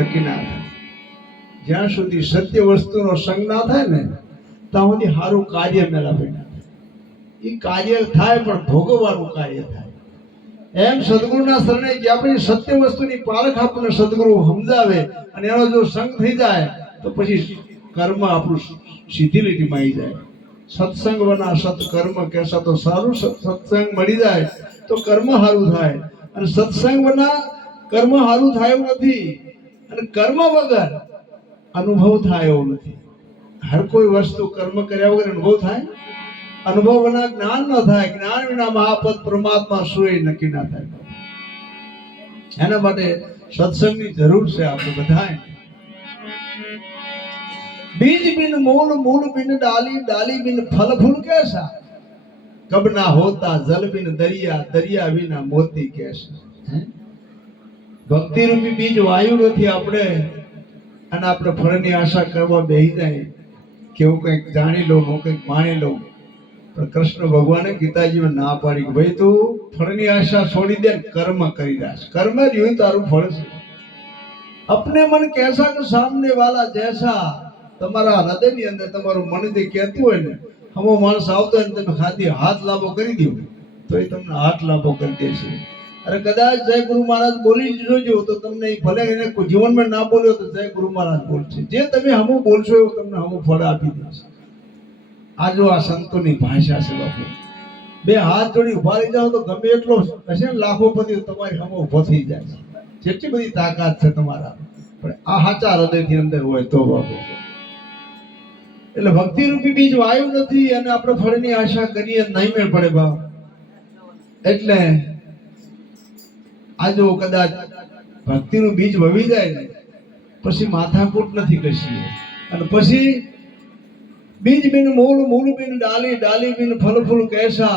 નક્કી ના થાય. જ્યાં સુધી સત્ય વસ્તુનો સંગ ના થાય ને ત્યાં સુધી સારું કાર્ય મેળવે ના થાય. એ કાર્ય થાય પણ ભોગવવાનું કાર્ય થાય. એમ સદગુરુના શરણે જે આપણી સત્ય વસ્તુની પારખ આપણને સદગુરુ સમજાવે અને એનો જો સંગ થઈ જાય તો પછી કર્મ આપણું સીધી લીટીમાં આવી જાય. સત્સંગ વના સત્કર્મ કેસા, તો સારું સત્સંગ મળી જાય તો કર્મ સારું થાય, અને સત્સંગ વના કર્મ સારું થાય એવું નથી, અને કર્મ વગર અનુભવ થાય એવું નથી. હર કોઈ વસ્તુ કર્મ કર્યા વગર અનુભવ થાય? અનુભવ વિના જ્ઞાન ન થાય. જ્ઞાન વિના મહાપદ પરમાત્મા શું નક્કી ના થાય. એના માટે સત્સંગની જરૂર છે આપણે બધાએ. बीज बिन मूल, मूल बिन डाली, डाली बिन फल फूल कैसा, कब ना होता जल बिन दरिया, दरिया बिना मोती कैसा. ભક્તિ રૂપી બીજ વાયુ નથી આપણે, અને આપણે ફળની આશા કરવા બેસી જાય કે હું કંઈક જાણી લઉં, હું કંઈક માણી લઉં. પણ કૃષ્ણ ભગવાને ગીતાજીમાં ના પાડી કે ભાઈ તું ફળની આશા છોડી દે, કર્મ કરી રાખ. કર્મ જ હોય તારું ફળ છે. अपने मन कैसा કે सामने वाला जैसा. તમારા હૃદયની અંદર તમારું મન જે કહેતું હોય ને, હમો માણસ આવતો હોય ને તમે ખાલી હાથ લાંબો કરી દો તો એ તમને હાથ લાંબો કરી દેશે. અરે કદાચ જય ગુરુ મહારાજ બોલી જોજો તો તમને ભલે એને જીવનમાં ના બોલ્યો તો જય ગુરુ મહારાજ બોલશે. જે તમે હમું બોલશો એવું તમને હમું ફળ આપી દેશે. આ જો આ સંતોની ભાષા છે બાપુ. બે હાથ જોડી ઉભા રહી જાઓ તો ગમે એટલો હશે ને લાખોપતિ તમારી હમો ઉભો થઈ જાય. જેટલી બધી તાકાત છે તમારા, પણ આ સાચા હૃદયથી અંદર હોય તો બાપુ. એટલે ભક્તિ રૂપી બીજ વાયુ નથી, અને આપણે ફળની આશા કરીએ નહીં મેળ પડે ભાવ. એટલે આ જો કદાચ ભક્તિનું બીજ વવી જાય ને પછી માથાકૂટ નથી કશી. અને પછી बीज बिन मूल, मूल बिन डाली, डाली बिन फल फूल कैसा,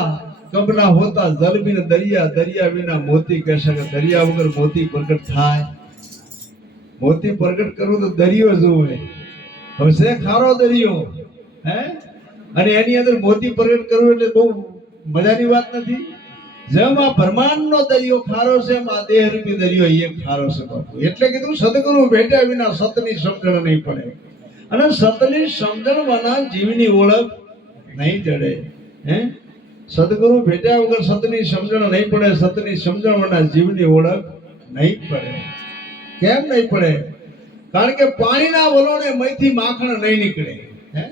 कब ना होता जल बिन दरिया, दरिया बिना मोती कैसा. दरिया वगैरह मोती प्रकट થાય? મોતી પ્રગટ કરવું તો દરિયો જોવે. હવે છે ખારો દરિયો, હે, અને એની અંદર મોતી પ્રગટ કરવું એટલે બહુ મજાની વાત નથી. જેમ આ બ્રહ્માંડનો દરિયો ખારો છે, એમ આ દેહરૂપી દરિયો એ ખારો છે બાપુ. એટલે કીધું સદગુરુ ભેટ્યા વિના સતની સમજણ નહીં પડે, અને સતની સમજણ વના જીવની ઓળખ નહીં જડે. હે, સદગુરુ ભેટ્યા વગર સતની સમજણ નહીં પડે, સતની સમજણ વના જીવની ઓળખ નહીં પડે. કેમ નહીં પડે? કારણ કે પાણીના વલોણે મયથી માખણ નહીં નીકળે. હે,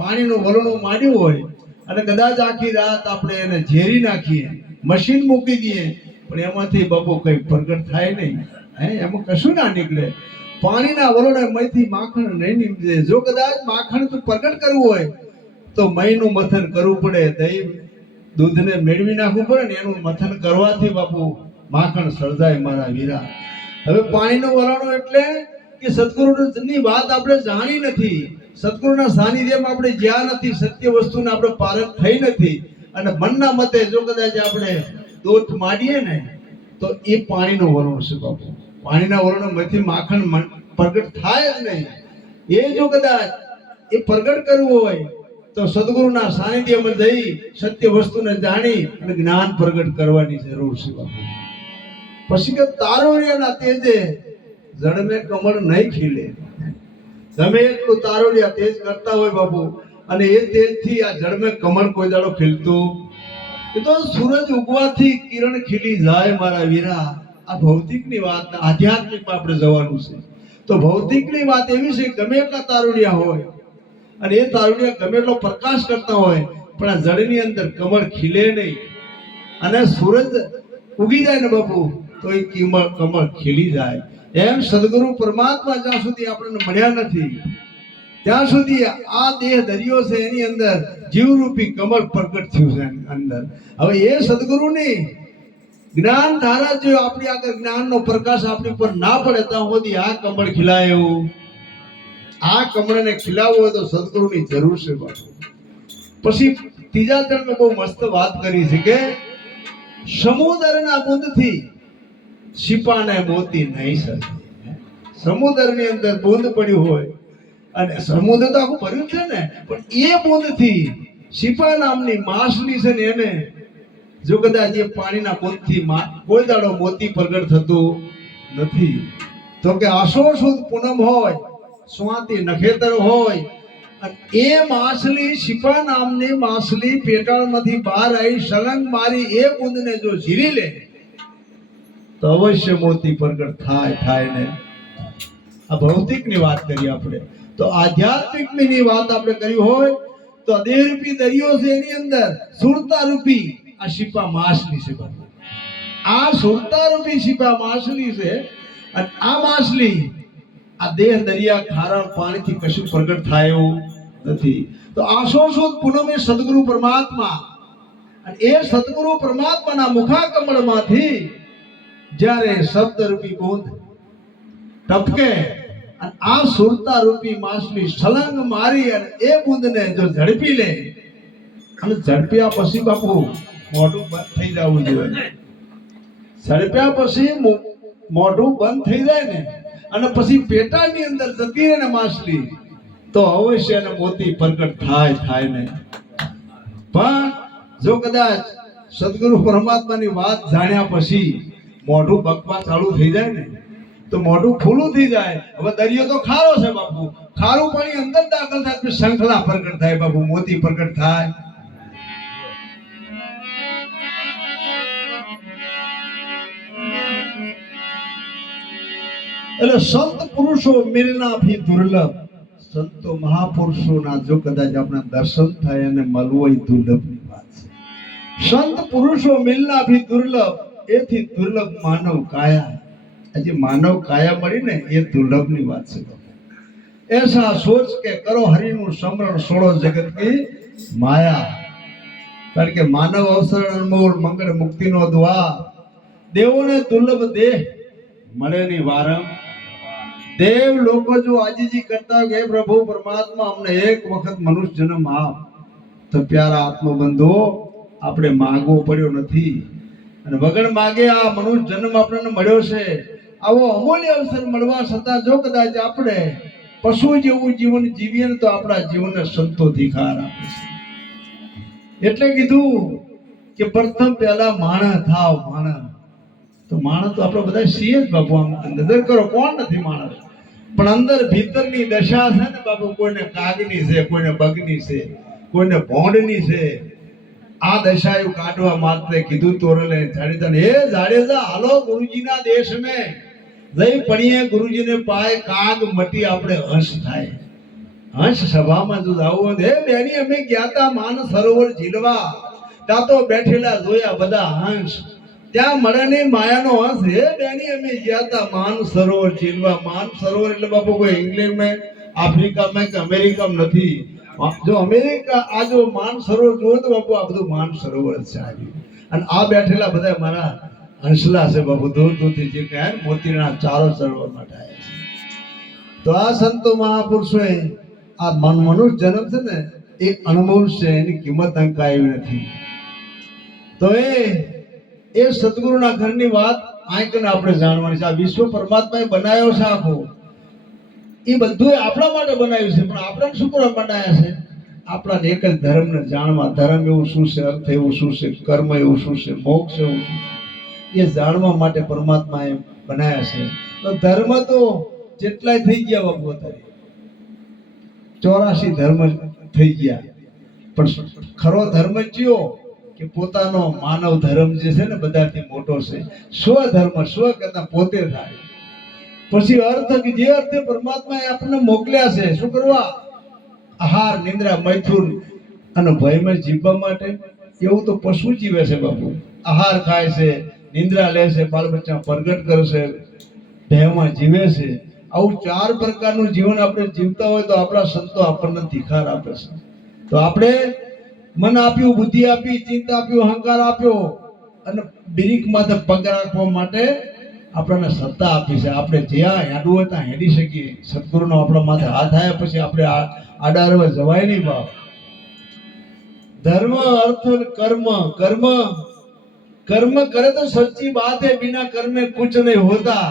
પાણીનું વલોણું માંડ્યું હોય અને કદાચ આખી રાત આપણે એને ઝેરી નાખીએ, મશીન મૂકી દઈએ, પણ એમાંથી બાપુ કઈ પ્રગટ થાય નહીં. હે, એમાં કશું ના નીકળે. પાણીના વલોણે મયથી માખણ નહીં નીકળે. જો કદાચ માખણ તું પ્રગટ કરવું હોય તો મયનું મથન કરવું પડે. દહીં દૂધને મેળવી નાખવું પડે ને, એનું મથન કરવાથી બાપુ માખણ સર્જાય મારા વીરા. હવે પાણીનું વલણો એટલે કે સદગુરુની વાત આપણે જાણી નથી, સદગુરુના સાનિધ્યમાં આપણે જ્યાં નથી, સત્ય વસ્તુને આપણે પારખ થઈ નથી, અને મનના મતે જો કદાચ આપણે દોટ માંડીએ ને તો એ પાણીનું વલણ છે બાપુ. પાણીના વલણમાંથી માખણ પ્રગટ થાય જ નહીં. એ જો કદાચ એ પ્રગટ કરવું હોય તો સદગુરુના સાનિધ્યમાં જઈ સત્ય વસ્તુને જાણી અને જ્ઞાન પ્રગટ કરવાની જરૂર છે બાપુ. પછી કે તારોડિયાના તેજે જળમે કમળ નહીં ખીલે. ગમે એટલું તારોડિયા તેજ કરતા હોય બાપુ, અને એ તેજથી આ જળમે કમળ કોઈ દાડો ખીલતું. એ તો સૂરજ ઉગવાથી કિરણ ખીલી જાય મારા વીરા. આ ભૌતિકની વાત, આધ્યાત્મિકમાં આપણે જવાનું છે. તો ભૌતિકની વાત એવી છે, ગમે એટલા તારોડિયા હોય અને એ તારોડિયા ગમે એટલો પ્રકાશ કરતા હોય, પણ આ જળની અંદર કમળ ખીલે નહીં. અને સૂરજ ઉગી જાય ને બાપુ તો એ કમળ ખીલી જાય. એમ સદગુરુ પરમાત્મા જ્યાં સુધી આપણને મળ્યા નથી ત્યાં સુધી આ દેહ દરિયો છે એની અંદર જીવરૂપી કમળ પ્રગટ થયું છે અંદર. હવે એ સદગુરુની જ્ઞાન ધારા જો આપણી આગળ જ્ઞાનનો પ્રકાશ આપણી પર ના પડે ત્યાં સુધી આ કમળ ખીલાય એવું. આ કમળને ખીલાવવું હોય તો સદગુરુની જરૂર છે બાપુ. પછી ત્રીજા ચરણમાં બહુ મસ્ત વાત કરી છે કે સમુદ્રના બુંદથી શીપાને મોતી નહીં સર્જે. સમુદ્રની અંદર બુંદ પડ્યું હોય, અને સમુદ્ર તો આખું ભર્યું છે ને, પણ એ બુંદથી શીપા નામની માછલી છે ને એને જો કદાચ એ પાણીના બુંદથી કોઈ દાડો મોતી પ્રગટ થતું નથી. તો કે આસો સુદ પૂનમ હોય, સ્વાતિ નખેતર હોય, અને એ માછલી શિપા નામની માછલી પેટાળમાંથી બહાર આવી સલંગ મારી એ બુંદને જો ઝીરી લે તો અવશ્ય મોતી પ્રગટ થાય ને. આ ભૌતિકની વાત કરી આપણે, તો આધ્યાત્મિકની વાત આપણે કરી હોય તો દેહરૂપી દરિયો છે, એની અંદર સુરતા રૂપી આ શિપા માછલી છે બાપુ. આ સુરતા રૂપી શિપા માછલી છે, અને આ માછલી આ દેહ દરિયા ખારા પાણીથી કશું પ્રગટ થાય એવું નથી. તો આસો સુદ પૂનમે સદગુરુ પરમાત્મા, અને એ સદગુરુ પરમાત્માના મુખાકમળમાંથી જ્યારે શબ્દ રૂપી બુંદ ટપકે, અને આ સુરતા રૂપી માછલી છલંગ મારી અને એ બુંદને જો ઝડપી લે, અને ઝડપ્યા પછી બાપુ મોઢું બંધ થઈ જવું જોઈએ. ઝડપ્યા પછી મોઢું બંધ થઈ જાય ને, અને પછી પેટાની અંદર જતી રહે ને માછલી, તો અવશ્ય એને મોતી પ્રગટ થાય ને. પણ જો કદાચ સદગુરુ પરમાત્માની વાત જાણ્યા પછી મોઢું બકવા ચાલુ થઈ જાય ને, તો મોઢું ખુલ્લું થઈ જાય. હવે દરિયો તો ખારો છે બાપુ, ખારું પાણી અંદર દાખલ થાય તો શંખલા પ્રગટ થાય બાપુ, મોતી પ્રગટ થાય. એટલે સંત પુરુષો મિલના ભી દુર્લભ, સંતો મહાપુરુષોના જો કદાચ આપણા દર્શન થાય અને મળવું એ દુર્લભની વાત છે. સંત પુરુષો મિલના ભી દુર્લભ, એથી દુર્લભ માનવ કાયા. આજે માનવ કાયા મળી ને એ દુર્લભની વાત છે. એસા સોચ કે કરો હરિનું સ્મરણ, છોડો જગત કી માયા. કારણ કે માનવ અવસર અનમોલ, મંગળ મુક્તિનો દ્વાર. દેવોને દુર્લભ દેહ મળે ની વારમ. દેવ લોકો જો આજીજી કરતા કે પ્રભુ પરમાત્મા અમને એક વખત મનુષ્ય જન્મ આપ, તો પ્યારા આત્મબંધો આપણે માંગવો પડ્યો નથી, અને વગર માગે આ મનુષ્ય જન્મ આપણને મળ્યો છે. આવો અમૂલ્ય અવસર મળવા છતાં જો કદાચ આપણે પશુ જેવું જીવન જીવીએ તો આપણા જીવનને સંતો ધિકાર આપે છે. એટલે કીધું કે પ્રથમ પહેલા માણસ થાવ. માણસ તો માણસ તો આપણે બધા છીએ જ બાપુ. આમ નજર કરો કોણ નથી માણસ, પણ અંદર ભીતરની દશા છે ને બાપુ, કોઈને કાગની છે, કોઈને બગની છે, કોઈને ભોંડની છે. આ દશાયું કાઢવા માટે કીધું તોરલે જાડેજા, હે જાડેજા હાલો ગુરુજીના દેશ મેં જઈ પડીએ, ગુરુજીને પાય કાગ મટી આપણે હંસ થાય. હંસ સભામાં જો આવું હે બેની, અમે ગયા તા માન સરોવર ઝીલવા, ત્યાં તો બેઠેલા જોયા બધા હંસ, ત્યાં મળે નહીં માયાનો હંસ. હે બેની અમે ગયા તા માન સરોવર ઝીલવા. માન સરોવર એટલે બાપુ કોઈ ઇંગ્લેન્ડમાં, આફ્રિકામાં કે અમેરિકામાં નથી. જો અમેરિકા આ જો માન સરોવર જોવો તો બાપુ આ બધું માન સરોવર છે. અને આ બેઠેલા બધા મારા હંસલા છે બાપુ, દૂર દૂરથી જે કહે મોતીના ચારો ચરવા માટે આવ્યા છે. તો આ સંતો મહાપુરુષોએ આ મનુષ્ય જન્મ છે ને એ અનમોલ છે, એની કિંમત અંકા એવી નથી. તો એ સદગુરુના ઘરની વાત આંકને આપણે જાણવાની છે. આ વિશ્વ પરમાત્માએ બનાવ્યો છે આખો, એ બધું આપણા માટે બનાવ્યું છે, પણ આપણે શું કરવા બનાવ્યા છે? આપણા એક જ ધર્મને જાણવા. ધર્મ એવું શું છે, અર્થ એવું શું છે, કર્મ એવું શું છે, મોક્ષ એવું શું છે, એ જાણવા માટે પરમાત્માએ બનાવ્યા છે. તો ધર્મ તો જેટલાય થઈ ગયા બાપુ, અત્યારે 84 ધર્મ થઈ ગયા, પણ ખરો ધર્મ કયો કે પોતાનો માનવ ધર્મ જે છે ને બધાથી મોટો છે. સ્વધર્મ, સ્વ કરતા પોતે થાય. પછી અર્થ કે જે અર્થે પરમાત્માએ આપણને મોકલ્યા છે શું કરવા? આહાર, નિંદ્રા, મૈથુન અને ભયમાં જીવવા માટે. એવું તો પશુ જીવે છે બાપુ, આહાર ખાય છે, નિંદ્રા લે છે, બાળ બચ્ચા પ્રગટ કરે છે, ભયમાં જીવે છે. આવું 4 પ્રકારનું જીવન આપણે જીવતા હોય તો આપણા સંતો આપણને ધિકાર આપે છે. તો આપણે મન આપ્યું, બુદ્ધિ આપી, ચિંતા આપ્યું, અહંકાર આપ્યો, અને બિરીક માથે પગ રાખવા માટે આપણને સત્તા આપી છે. આપણે જ્યાં હેડવું હોય ત્યાં હેડી શકીએ. સદગુરુનો આપણા માથે હાથ આવ્યા પછી આપણે આડા અરવા જવાય નહીં બાપ. ધર્મ, અર્થ, કર્મ. કર્મ કર્મ કરે તો સચ્ચી બાત હે, બિના કર્મે કુછ નહીં હોતા.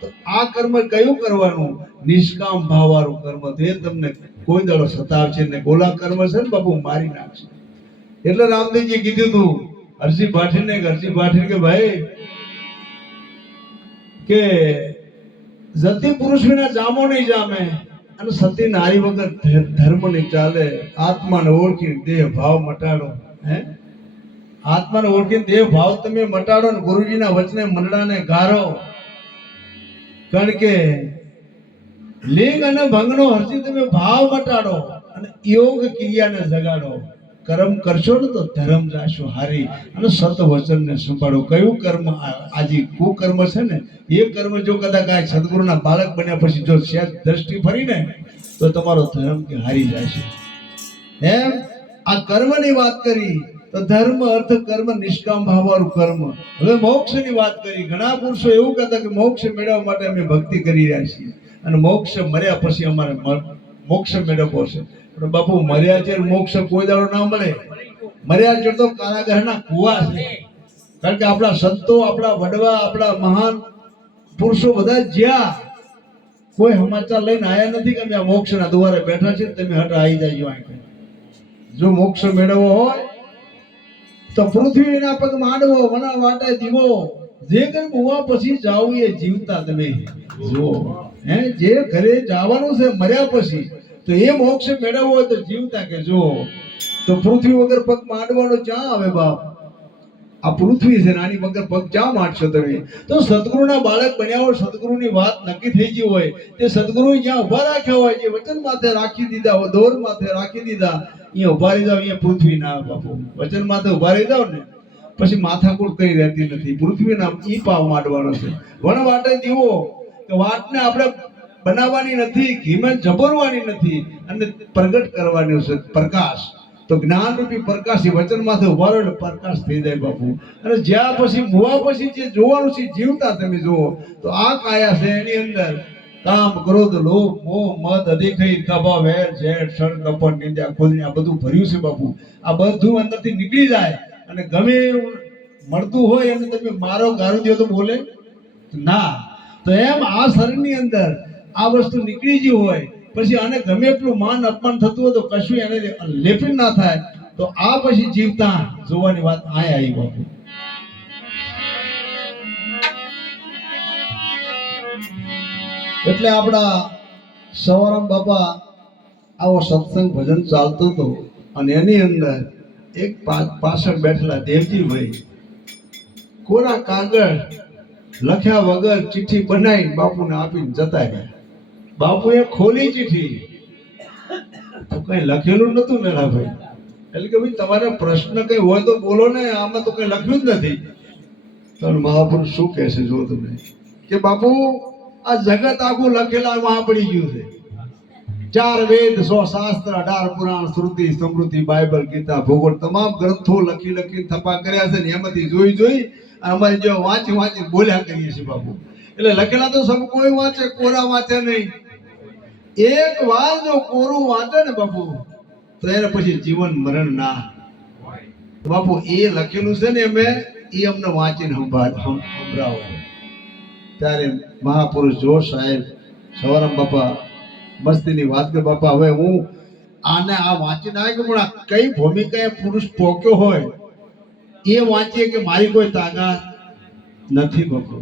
તો આ કર્મ કયું કરવાનું? નિષ્કામ ભાવવાળું કર્મ. તો એ તમને કોઈ દાડો સતાવશે ને. ગોલા કર્મ છે ને બાપુ મારી નાખશે. એટલે રામદેવજી કીધું હતું હરજી ભાટીને કે ભાઈ કે જતી પુરુષ વિના જામો નહીં જામે અને સતી નારી વગર ધર્મ નહીં ચાલે. આત્માને ઓળખીને દેહ ભાવ મટાડો. હે, આત્માને ઓળખીને દેહ ભાવ તમે મટાડો ને ગુરુજીના વચને મંડળાને ગારો. કારણ કે લિંગ અને ભંગનો હરજી તમે ભાવ મટાડો અને યોગ ક્રિયાને જગાડો. કર્મ કરશો ને તો ધર્મ જાશો હારી અને સત વચનને સંભાળો. કયું કર્મ આજે કુકર્મ છે ને એ કર્મ જો કદાચ કાંઈ સદગુરુના બાળક બન્યા પછી જો સહેજ દ્રષ્ટિ ફરીને તો તમારો ધર્મ કે હારી જશે. એમ આ કર્મની વાત કરી તો ધર્મ અર્થ કર્મ નિષ્કામ ભાવવાળું કર્મ. હવે મોક્ષની વાત કરી. ઘણા પુરુષો એવું કહેતા કે મોક્ષ મેળવવા માટે અમે ભક્તિ કરી રહ્યા છીએ અને મોક્ષ મર્યા પછી અમારે મોક્ષ મેળવવો છે. પણ બાપુ મર્યા છે મોક્ષ કોઈ દાડો ના મળે. મર્યા છે તો કારાગરના કુવા છે. કારણ કે આપણા સંતો, આપણા વડવા, આપણા મહાન પુરુષો બધા જ્યાં કોઈ સમાચાર લઈને આયા નથી કે અમે આ મોક્ષના દ્વારે બેઠા છે તમે હટ આવી જાય. જો મોક્ષ મેળવવો હોય તો પૃથ્વીના પગ માંડવો, વના વાટે દીવો, જે કર્મ હોવા પછી જાવું એ જીવતા તમે જુઓ. હે, જે ઘરે જવાનું છે મર્યા પછી તો એ મોક્ષ મેળવવો હોય તો જીવતા કે જુઓ. તો પૃથ્વી વગર પગ માંડવાનો ક્યાં આવે બાપ? આ પૃથ્વી છે, આની વગર પગ ક્યાં માંડશો તમે? તો સદગુરુના બાળક બન્યા હોય, સદગુરુની વાત નક્કી થઈ ગઈ હોય, તે સદગુરુ જ્યાં ઉભા રાખ્યા હોય, જે વચન માથે રાખી દીધા હોય, દોર માથે રાખી દીધા, અહીંયા ઉભા રહી જાવ. અહીંયા પૃથ્વી ના બાપુ વચન માથે ઉભા રહી જાવ ને પછી માથાકૂટ કઈ રહેતી નથી. પૃથ્વીના ઈ પાવ માંડવાનો છે. વણ વાટે દીવો કે વાટને આપણે બનાવવાની નથી, ઘીમાં જબરવાની નથી અને પ્રગટ કરવાની છે પ્રકાશ. તો જ્ઞાન રૂપી પ્રકાશ એ વચન માથે ઉભા રહો એટલે પ્રકાશ થઈ જાય બાપુ. અને જ્યાં પછી મુવા પછી જે જોવાનું છે જીવતા તમે જુઓ. તો આ કાયા છે એની અંદર કામ, ક્રોધ, લોભ, મોહ, મદ, અધિકઈ, કબા, વેર, ઝેર, ષડ, કપટ, નિંદા, ખોદણી આ બધું ભર્યું છે બાપુ. આ બધું અંદરથી નીકળી જાય અને ગમે એવું મળતું હોય એને તમે મારો ગારું દો તો બોલે ના. તો એમ આ શરીરની અંદર આ વસ્તુ નીકળી ગઈ હોય પછી આને ગમે એટલું માન અપમાન થતું હોય તો કશું એને લેપિન ના થાય. તો આ પછી જીવતા જોવાની વાત આય આવી બાપુ. એટલે આપણા સવારામ બાપા આવો સત્સંગ ભજન ચાલતો હતો અને એની અંદર એક પાછળ બેઠેલા દેવજીભાઈ કોરા કાગળ લખ્યા વગર ચિઠ્ઠી બનાવીને બાપુને આપીને જતા રહ્યા. બાપુએ ખોલી ચિઠ્ઠી તો કઈ લખેલું નતું મેળાભાઈ. એટલે કે ભાઈ તમારે પ્રશ્ન કઈ હોય તો બોલો ને, આમાં તો કઈ લખ્યું જ નથી. તો મહાપુરુષ શું કહે છે જો તમે કે બાપુ આ જગત આખું લખેલામાં પડી ગયું છે. 4 વેદ, 100 શાસ્ત્ર, 18 પુરાણ, શ્રુતિ, સ્મૃતિ, બાઇબલ, ગીતા, ભૂગોળ તમામ ગ્રંથો લખી થપા કર્યા છે ને એમાંથી જોઈ અમારે જો વાંચી બોલ્યા કરીએ છીએ બાપુ. એટલે લખેલા તો સબ કોઈ વાંચે, કોરા વાંચે નહીં. એક વાર જો કોરું વાંચે ને બાપુ તો એને પછી જીવન મરણ ના બાપુ. એ લખેલું છે ને અમે એ અમને વાંચીને સંભળાવો. ત્યારે મહાપુરુષ જો સાહેબ સવારામ બાપા મસ્તીની વાત કે બાપા હવે હું આને આ વાંચીને આવે કે પણ કઈ ભૂમિકા એ પુરુષ પોક્યો હોય એ વાંચીએ કે મારી કોઈ તાકાત નથી બાપુ.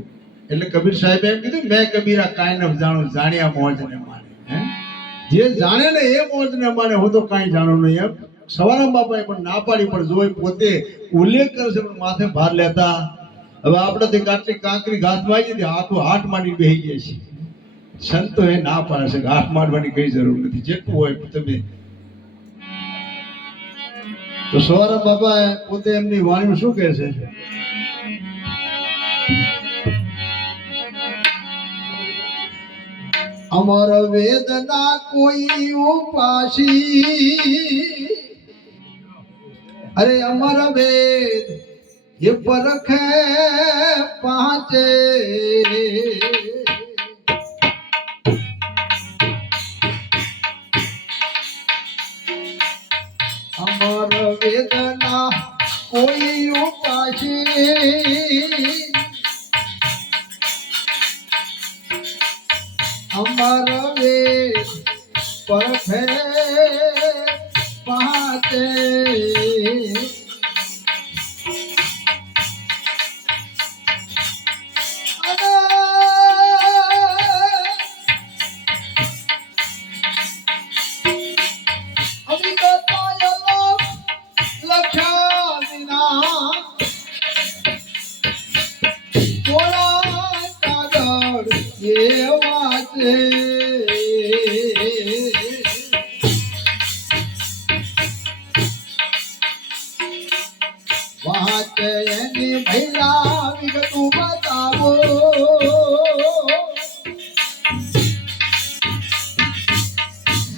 એટલે કબીર સાહેબ એમ કીધું મેં કબીરા કાંઈ ન જાણું, જાણ્યા મોજ ને માને. હે, જે જાણે ને એ મોજ ને માને, હું તો કાંઈ જાણું નહીં. એમ સવારામ બાપાએ પણ ના પાડી, પણ જોઈ પોતે ઉલ્લેખ કરે છે પણ માથે ભાર લેતા. હવે આપણે તે કાટલી કાંકરી ઘાસ વાગી હતી આખું હાથ માંડી બેસી જાય છે. સંતો એ ના પાડે છે કે હાથ માંડવાની કઈ જરૂર નથી, જેટલું હોય તમે. તો સવારામ બાપા પોતે એમની વાણી શું કહે છે? અમર વેદના કોઈ ઉપાસી, અરે અમર વેદ ये परखे पहुंचे, अमर वेदना कोई उपासी, अमर वेद परखे पहुंचे,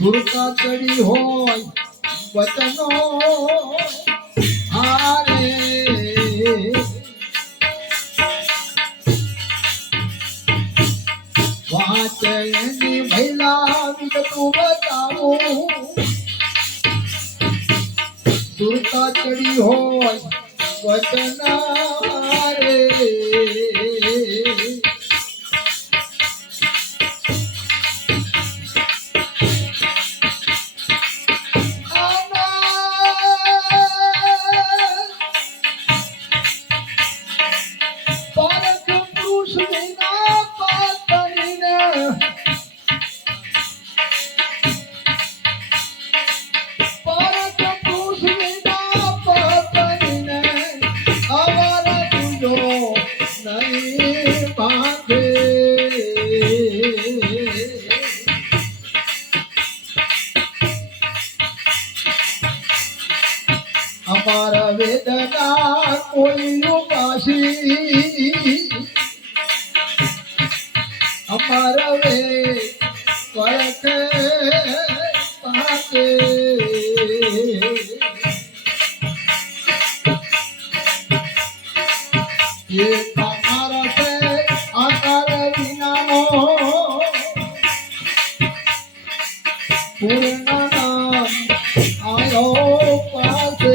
સુરતા ચડી હોય વચનો હારે વાંચે એની મહિલા વિગતું બતાવું સુરતા ચડી હોય વચના રે અમારા વેદના કોઈ ઉપાસી અમારા વેદ પરખે પાકે એ તમારા છે આકાર વિનાનો પૂર્ણ નામ આયો પાસે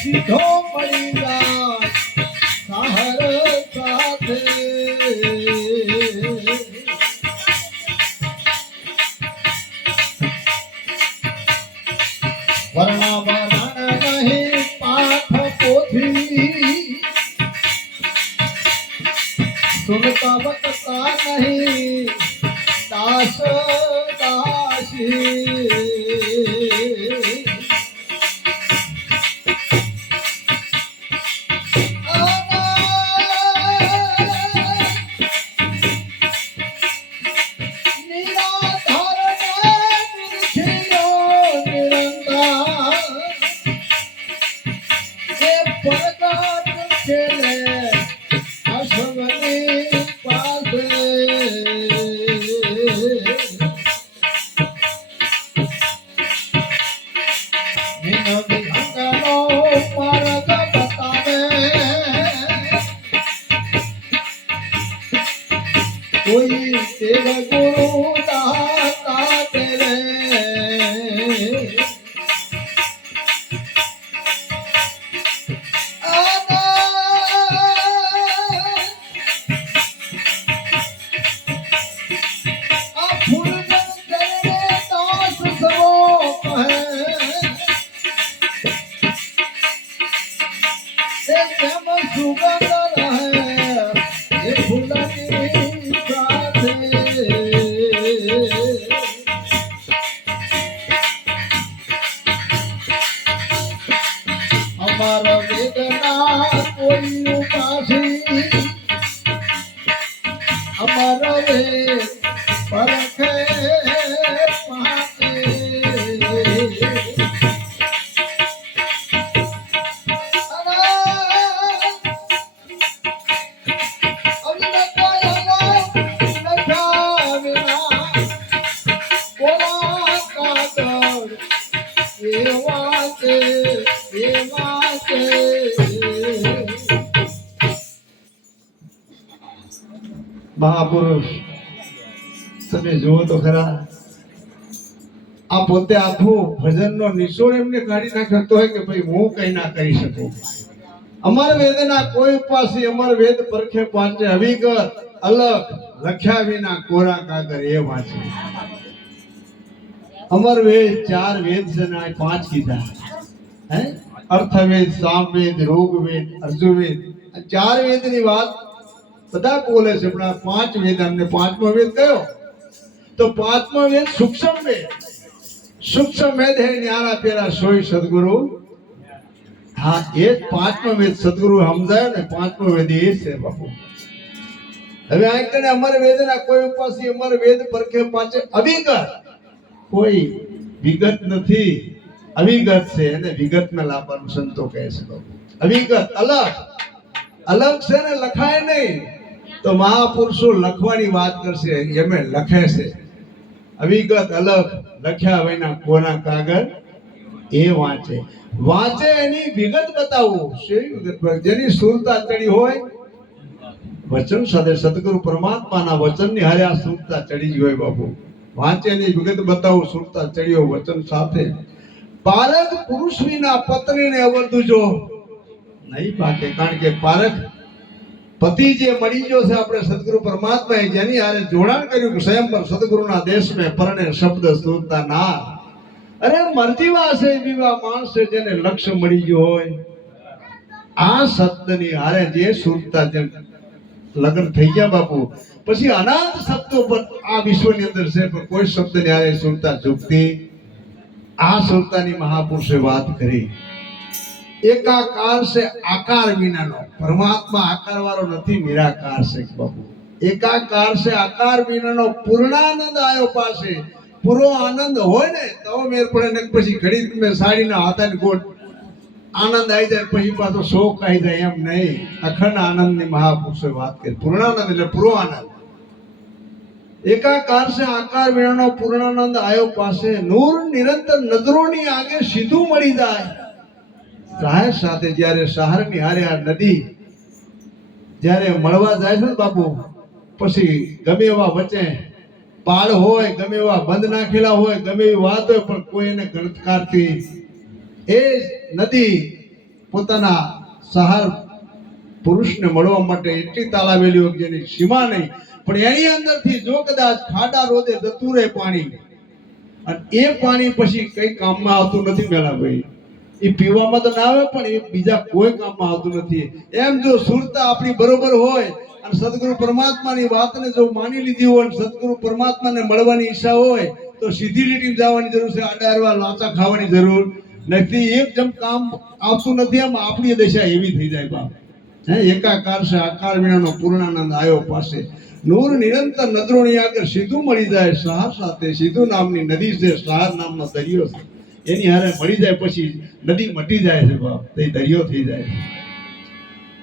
સીધો મળી જાય સહર સાથે વર્ણા વરણ નહીં પાઠ પોથી સુનતા વકતા નહીં દાસ દાસી કોઈ તેર ગુરુ દાતા તેરે અમારા વેદના કોઈ ઉપાસી અમારા વેદ પરખે પાકે મહાપુરુષ તમે જુઓ તો ખરા આ પોતે આખું ભજનનો નિચોડ એમને કાઢી નાખ્યો તો કે ભાઈ હું કઈ ના કરી શકું અમર વેદના કોઈ પાસી અમર વેદ પરખે પાંચે હવિગત અલગ લખ્યા વિના કોરા કાગર એ વાંચે અમર વેદ ચાર વેદ છે ને પાંચ કીધા હે અર્થવેદ સામવેદ રોગવેદ અર્જુવેદ ચાર વેદની વાત બધા બોલે છે પણ પાંચ વેદ અમને પાંચમો વેદ કયો તો પાંચમો વેદ સૂક્ષ્મ વેદ હે ન્યારા પેરા સોય સદગુરુ હા, એ જ પાંચમો વેદ સદગુરુ સમજાય ને, પાંચમો વેદ એ છે બાપુ. હવે આ કને અમારે વેદના કોઈ ઉપાસી અમારે વેદ પરખે પાંચે અવિગત, કોઈ વિગત નથી, અવિગત છે. એને વિગત માં લાવવાનું સંતો કહે છે બાપુ. અવિગત અલગ અલગ છે ને લખાય નહીં. તો મહાપુરુષો લખવાની વાત કરશે, એમે લખે છે. અવિગત અલગ લખ્યા વિના કોના કાગળ એ વાંચે. વાંચે એની વિગત બતાવું. શેવી વિગત? જેની સુરતા ચડી હોય વચન સાથે, સદગુરુ પરમાત્માના વચનની હારે આ સુરતા ચડી જ હોય બાપુ. વાંચે એની વિગત બતાવું, સુરતા ચડ્યો વચન સાથે. પારખ પુરુષ વિના પત્નીને અવરતું જો નહીં પાકે. કારણ કે પારખ પતિ જે મળી ગયો છે આપણે સદગુરુ પરમાત્માએ જેની હારે જોડાણ કર્યું કે સ્વયંવર સદગુરુના દેશમાં પરણે શબ્દ સુરતા ના. અરે મરજીવા છે વિવાહ માણસ છે જેને લક્ષ્ય મળી ગયો હોય. આ શબ્દની હારે જે સુરતા લગ્ન થઈ ગયા બાપુ, પછી અનંત શબ્દો પર આ વિશ્વની અંદર છે, પણ કોઈ શબ્દની હારે સુરતા ચૂકતી. આ સુરતાની મહાપુરુષે વાત કરી. એકાકાર છે આકાર વિનાનો. પરમાત્મા આકાર વાળો નથી, નિરાકાર છે બાપુ. એકાકાર છે આકાર વિનાનો. પૂર્ણાનંદ આયો પાસે. પૂરો આનંદ હોય ને તો મેર પડે ને, પછી ઘડી મેં સાડીના હાથાને ગોળ આનંદ આવી જાય, પછી પાછો શોક આવી જાય, એમ નહીં. અખંડ આનંદની મહાપુરુષે વાત કરી. પૂર્ણાનંદ એટલે પૂરો આનંદ. એકાકાર છે આકાર વિનાનો પૂર્ણાનંદ આયો પાસે. નૂર નિરંતર નજરોની આગે સીધું મળી જાય. સહાય સાથે જ્યારે સહારની હારે આ નદી જ્યારે મળવા જાય છે ને બાપુ, પછી ગમે એવા વચ્ચે પાળ હોય, ગમે એવા બંધ નાખેલા હોય, ગમે એવી વાત હોય, પણ કોઈ એને ગણકારતી એ નદી પોતાના સહાર પુરુષને મળવા માટે એટલી તાળાવેલી હોય જેની સીમા નહીં. પણ એની અંદરથી જો કદાચ ખાડા રોદે જતું રહે પાણી, અને એ પાણી પછી કઈ કામમાં આવતું નથી મેલાભાઈ. એ પીવામાં તો ના આવે, પણ એ બીજા કોઈ કામમાં આવતું નથી. એમ જો સુરતા આપણી બરોબર હોય અને સદગુરુ પરમાત્માની વાતને જો માની લીધી હોય, સદગુરુ પરમાત્માને મળવાની ઈચ્છા હોય, તો સીધી લીટી જવાની જરૂર છે. આડારવા લાંચા ખાવાની જરૂર નથી. એક જેમ કામ આવતું નથી, એમ આપણી દશા એવી થઈ જાય બાપ. એકાકાર છે આકાર વિનાનો પૂર્ણાનંદ આયો પાસે. નૂર નિરંતર નજરોની આગળ સીધું મળી જાય. સહાર સાથે સીધું નામની નદી છે, સહાર નામનો દરિયો છે. એની હારે મળી જાય પછી નદી મટી જાય છે બાપ, તે દરિયો થઈ જાય છે.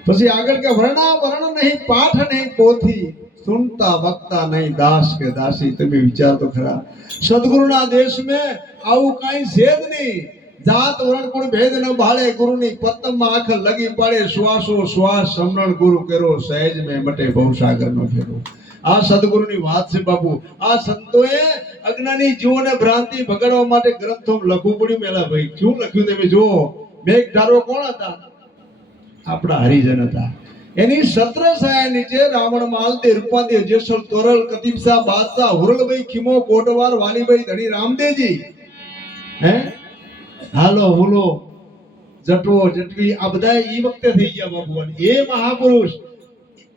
પછી આગળ કે વર્ણા વર્ણ નહીં, પાઠ નહીં પોથી, સુનતા વક્તા નહીં, દાસ કે દાસી. તમે વિચાર તો ખરા, સદગુરુના દેશમાં આવું કઈ છે જ નહીં. જાત વર્ણ કુળ ભેદ ન ભાળે, ગુરુની પતમમાં આંખ લગી પાડે. શ્વાસો શ્વાસ સમરણ ગુરુ કેરો, સહેજ મેં મટે ભવસાગર નો ફેરો. આ સદગુરુની વાત છે બાપુ. આ સંતોએ અજ્ઞાની જીવોને ભ્રાંતિ ભગાડવા માટે ગ્રંથોમાં લખવું પડ્યું. મેલા ભાઈ શું લખ્યું તમે જુઓ. મેઘ ધારો કોણ હતા? આપણા હરિજન હતા. એની સત્ર છાયા નીચે રાવણ માલદેવ રૂપાદેવ જેસલ તોરલ કદીપસા બાદશાહ હુરલભાઈ ખીમો કોટવાર વાલીભાઈ ધણી રામદેવજી હાલો હુલો જટવો જટવી આ બધા ઈ વખતે થઈ ગયા બાપુ. એ મહાપુરુષ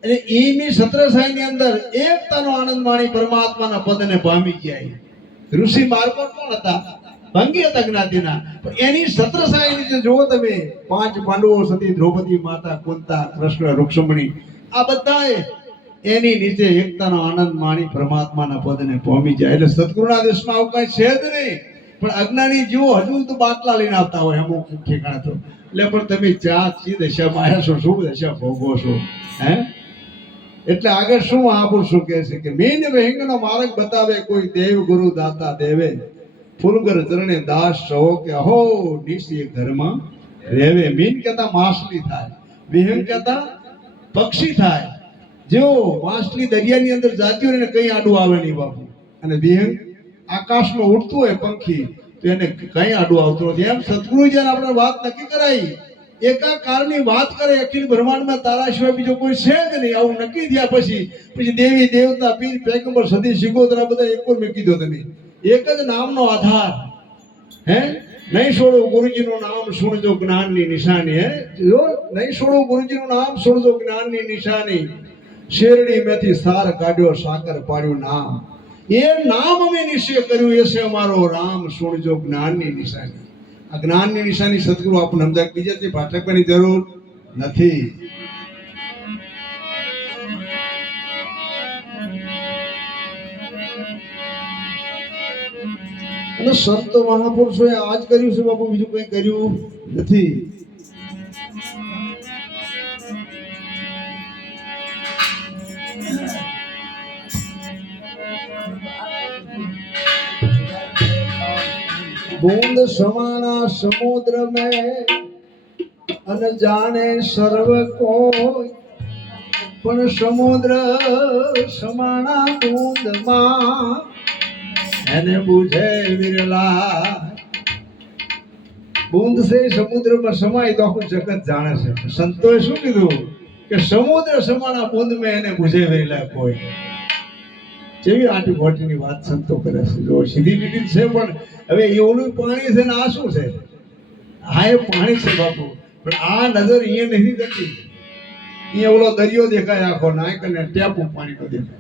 અને એની સત્રસાઈ ની અંદર એકતાનો આનંદ માણી પરમાત્માના પદને પામી ગયા. ઋષિ માર્કોટ કોણ હતા? ભંગી હતા જ્ઞાતિના. પણ એની સત્રસાઈ નીચે જુઓ તમે, 5 પાંડવો સતી, દ્રૌપદી માતા, કુંતા, કૃષ્ણ, રૂક્ષ્મણી, આ બધાએ એની નીચે એકતાનો આનંદ માણી પરમાત્માના પદને પામી જાય. એટલે સદગુરુના દેશમાં આવું કઈ છે જ નહીં. પણ અજ્ઞાની જીવો હજુ તો બાટલા લઈને આવતા હોય અમુક ઠેકાણે તો. એટલે પણ તમે ચા ચી દશામાં આવ્યા છો, શું દશા ભોગવો છો? એટલે આગળ શું મહાપુરુષો કહે છે કે મીન વિહંગનો માર્ગ બતાવે, કોઈ દેવ ગુરુ દાતા દેવે, ફૂલગર ચરણે દાસ સહો કે અહો નિશી ઘરમાં રેવે. મીન કહેતા માછલી થાય, વિહંગ કહેતા પક્ષી થાય. જેવો માછલી દરિયાની અંદર જાતી હોય ને કઈ આડું આવે નહીં બાપુ, અને વિહંગ આકાશમાં ઉડતું હોય પંખી, તો એને કઈ આડું આવતું નથી. એમ સદગુરુ જયારે આપણે વાત નક્કી કરાવી, એકાકારની વાત કરે, અખિલ બ્રહ્માંડમાં તારા સિવાય બીજો કોઈ છે જ નહીં. આવું નક્કી થયા પછી દેવી દેવતા પીર પેગંબર સદી શિગોતરા બધા એક મેં કીધો તમે. એક જ નામનો આધાર. નહીં છોડો ગુરુજીનું નામ સુણજો જ્ઞાનની નિશાની. જો નહીં છોડો ગુરુજીનું નામ સુણજો જ્ઞાનની નિશાની. શેરડી મેથી સાર કાઢ્યો, સાકર પાડ્યું નામ. એ નામ અમે નિશ્ચય કર્યું, એ છે અમારો રામ, સુણજો જ્ઞાનની નિશાની. આ જ્ઞાનની નિશાની સદગુરુ આપણને સમજાય, બીજાથી ભાટકવાની જરૂર નથી. અને સંતો મહાપુરુષોએ આ જ કર્યું છે બાપુ, બીજું કંઈ કર્યું નથી. बूंद समाना समुद्र में अन जाने सर्व कोई, पण समुद्र समाना बूंद मां એને બુझे વિરલા. બૂંદ છે સમુદ્ર માં સમાય તો આખું જગત જાણે છે. સંતોએ શું કીધું કે સમુદ્ર સમાના બૂંદ में એને બુझे વિરલા કોઈ. જેવી આટી મોટીની વાત સંતો કરે છે, જો સીધી લીટી છે, પણ હવે એ ઓલું પાણી છે ને આ શું છે? હા એ પાણી છે બાપુ, પણ આ નજર અહીંયા નથી કરતી. અહીંયા ઓલો દરિયો દેખાય આખો, નાયક અને ટેપું પાણી નો દેખાય.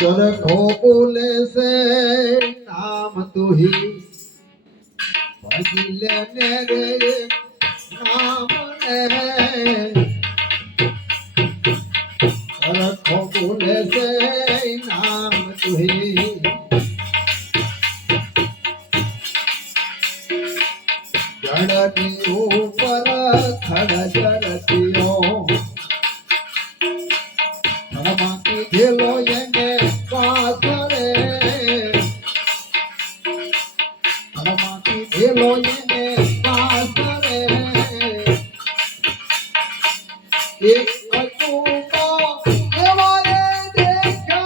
चरखो बोले से नाम तू ही भजिले मेरे नाम ने, चरखो बोले से नाम तू ही जड़नी ऊपर खड़ जरतियो धर्माकी खेलो येंगे पासरे, धर्माकी खेलो येंगे पासरे, एक अचूका हमारे देखा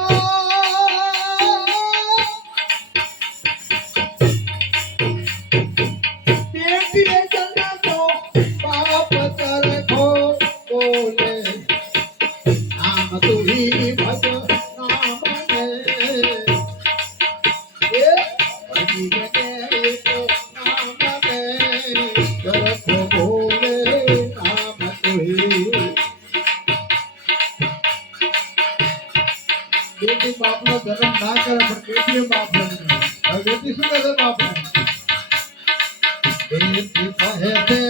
बेटिए चलना तो बाप चरखो बोले नाम तू ही भज नाम ने, ये भजी गए तो नाम ने, चरखो बोले नाम तू ही. बेटी बाप नो धर्म ना करे पण बेटी बाप ने, હવે બેટી શું કરે બાપ ને? बेटी कहे थे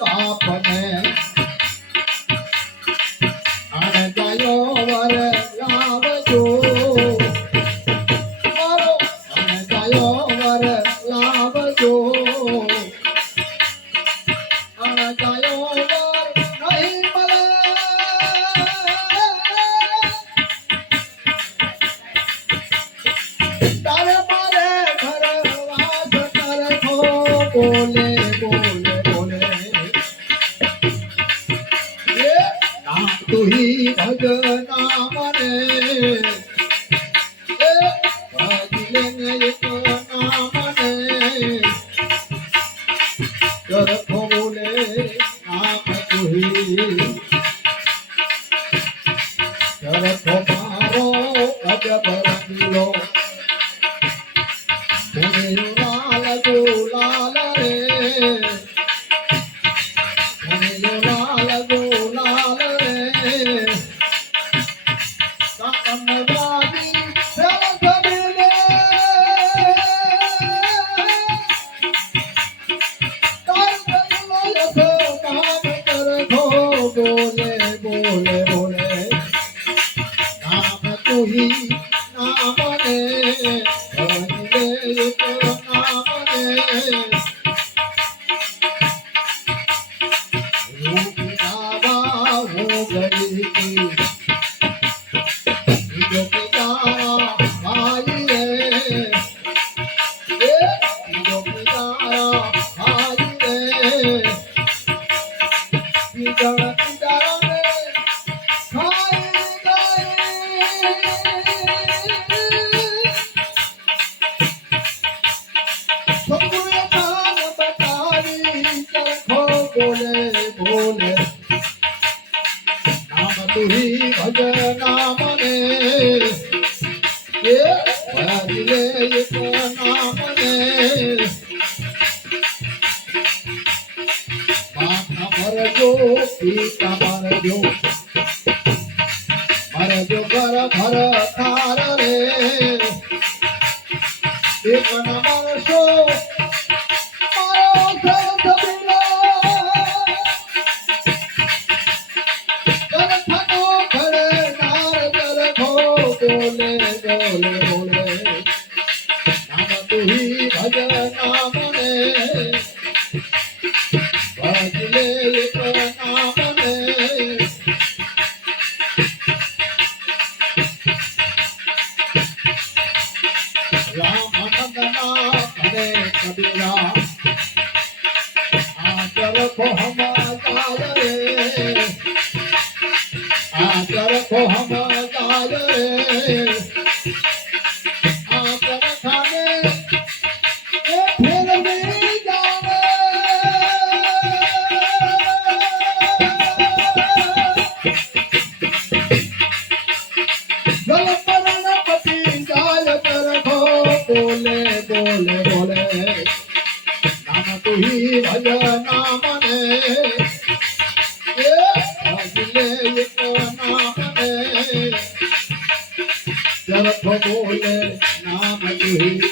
बाप ने आने जायो वर लावजो, मारो आने जायो वर लावजो, आने जायो वर नहीं मले, तारे मारे घर वास चरखो बोले बोले बोले, ये नाम तू ही भज नाम ने, ये भज लेंगे एक नाम ने, चरखो बोले नाम तू ही, चरखो मारो अजब रंगीलो, तुम्हें लाल गुलाल रे, तुम्हें लाल गुलाल रे, कामवादी सब सबले, कामवादी सब काम चरखो बोले बोले बोले, नाम तू ही नाम ने, भजिले एक नाम ने, रूप गावा हो गई थी जो पितारा भाई है, ये जो पितारा भाई है, पितारा पितारा ने खाई गई, सतगुरु नाम बताई चरखो बोले बोले, नाम तू ही भज नाम ने, ये भजिले एक नाम ने, माता मरजो पिता मरजो, मरजो घर भर એક ના મારશો મારો સત બિના કરથનો ખડે નાર કરથો બોલે બોલે બોલે નામ તુહી ભજના મને ભજલે એક નામ ને રામ નંદના હરે કબીરા આચર કો હમ ગાય રે आकर को हम गाय रे आकर खाने ए फिर भी जाने गल परण पति गाय कर खो बोले बोले बोले नाम तू ही भज नाम ने भजले नाम ने जब बोले नाम तू ही